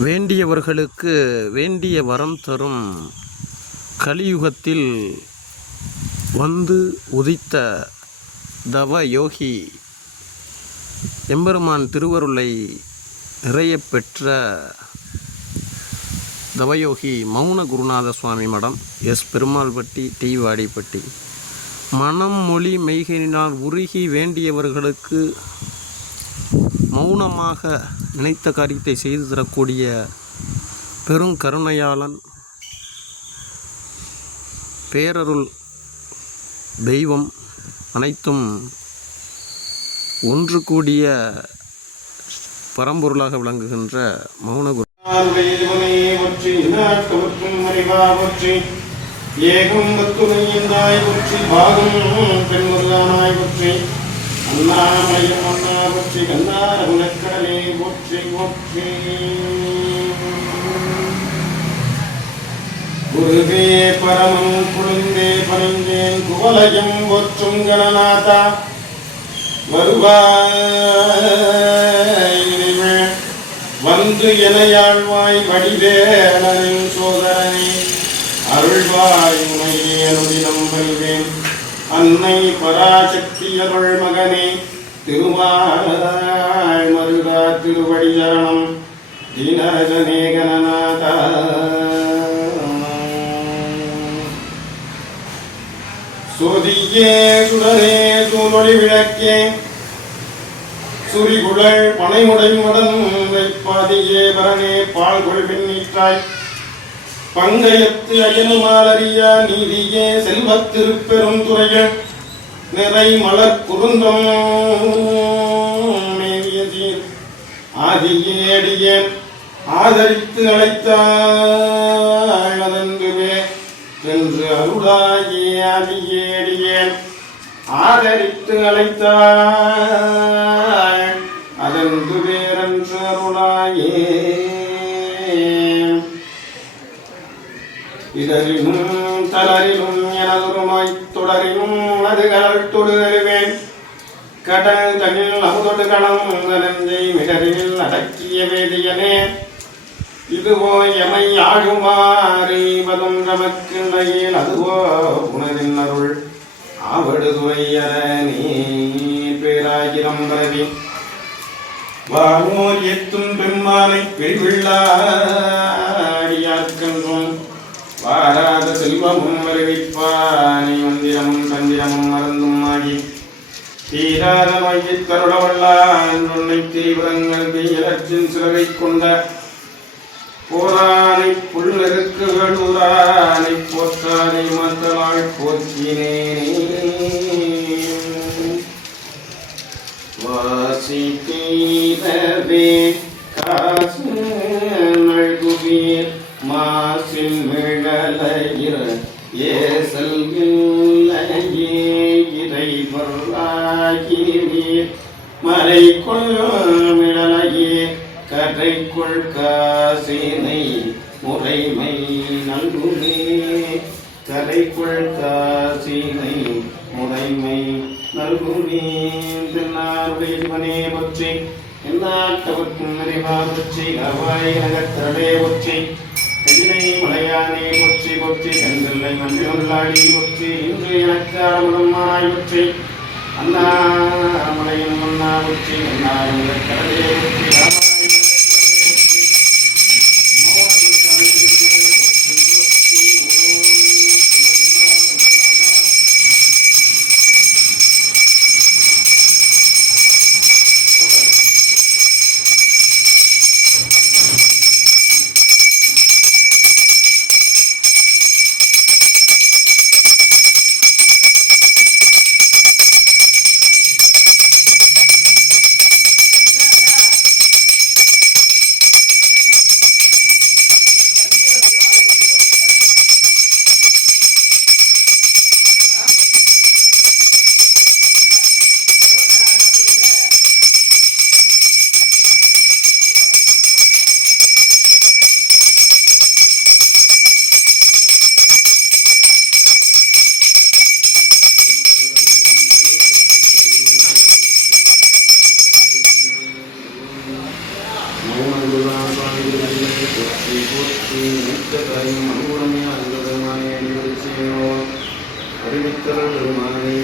வேண்டியவர்களுக்கு வேண்டிய வரம் தரும் கலியுகத்தில் வந்து உதித்த தவ யோகி எம்பெருமான் திருவருளை நிறைய பெற்ற தவயோகி மௌன குருநாத சுவாமி மடம் எஸ். பெருமாள்பட்டி டி வாடிப்பட்டி மனம் மொழி மெய்கினால் உருகி வேண்டியவர்களுக்கு மௌனமாக நினைத்த காரியத்தை செய்து தரக்கூடிய பெரும் கருணையாளன் பேரருள் தெய்வம் அனைத்தும் ஒன்று கூடிய பரம்பொருளாக விளங்குகின்ற மௌன குரு ஏகம் பாகம் பெண்முருகானாய் பற்றி அண்ணாமலையும் அண்ணா ஒற்றி கண்ணார உலக்கடலே ஒற்றி ஒற்றி குருவே பரமம் குழுந்தே பணிந்தேன் குவலயம் ஒற்றும் கணநாதா. வருவாய் வந்து எனையாழ்வாய் வடிவேலனின் சோதரனே. அருள்வாய் உமையே அனுதினம் வருவேன். அன்னை பராசக்தியருள் மகனே திருமால் மருதா திருவடி சரணம் தீனரஜனே சோதியே சுடரே சூழொளி விளக்கே சுரிகுழல் பனைமுடை மடன் வைப்பாதியே பரனே பால் கொள்வின் நீற்றாய் பங்கயத்து அயனுமாலறியா நீதியே செல்வத்திருப்பெரும் துறைய. நிறை மலர் குருந்தம் மேவிய ஆதரித்து அழைத்தாள் என்று அருளாயே ஆதியே ஆதரித்து அழைத்தாள் தளரிலும் எனதுருமாய் தொடரிலும் உனதுகள் தொடுவேன் கடல் தனில் அமுதொடு களம் நெஞ்சை மிடரில் அடக்கிய வேதியனே. இதுவோ எமை ஆழுமாறு நமக்கு நகையில் அதுவோ உணரின் அருள். ஆவடுதுறையரணே பேராயிரம் பரவி. வானோர் எத்தும் பெம்மானை பெருவிழாடியார்க்கின்றோம் வாராத செல்வமும் வருவிப்பானை மந்திரமும் சந்திரமும் மறந்தும் ஆகி. தீராத மையத் உன்னை திரிபுரங்கள் தீயலற்றின் சிலரை கொண்ட போரானை புல்லெருக்குகள் உரானை போற்றானை மக்களால் போற்றினேனே மிழலையிர் ஏசல் இல்லையே இறைவராகினீர் மறைக்குள் மிழலையே கரைக்குள் காசினை முறைமை நல்குமே கரைக்குள் காசினை முறைமை நல்குமே தென்னாருடைய பற்றி எந்நாட்டவர்க்கும் நிறைவா பற்றி கவாய் நகத்தரடே பற்றி கையினை மலையானே பொற்றி பொற்றி கண்களை உள்ளாடி பொற்றி இன்று எனக்கு ஆரம்பமாய் பொற்றி அண்ணாமலையும் அண்ணா பொற்றி அண்ணாயும் கடலே பொற்றி ராமா മുക്തി നിത്യകാര്യം അനുകൂലമേ അനുഗതമായ അനുവദിച്ചയോ അറിവിത്തറുമായി